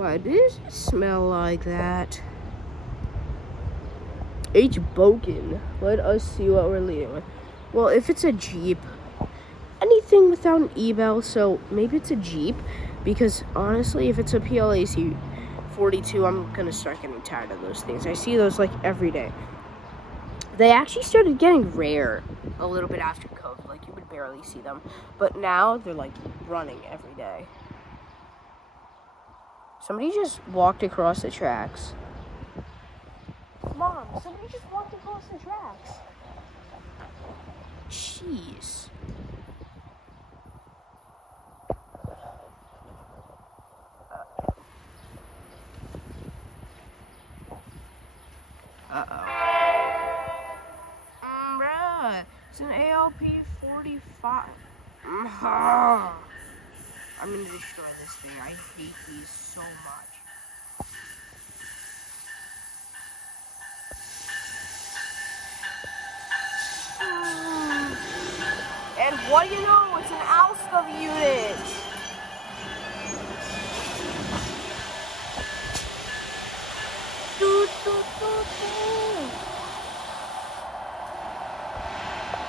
Why does it smell like that? H. Boken. Let us see what we're leading with. Well, if it's a Jeep, anything without an E-bell, so maybe it's a Jeep, because honestly, if it's a PLAC 42, I'm gonna start getting tired of those things. I see those like every day. They actually started getting rare a little bit after COVID. Like, you would barely see them, but now they're like running every day. Somebody just walked across the tracks. Mom, somebody just walked across the tracks. Jeez. Uh-oh. Bruh, it's an ALP 45. I'm gonna destroy this thing. I hate these so much. And what do you know? It's an hour.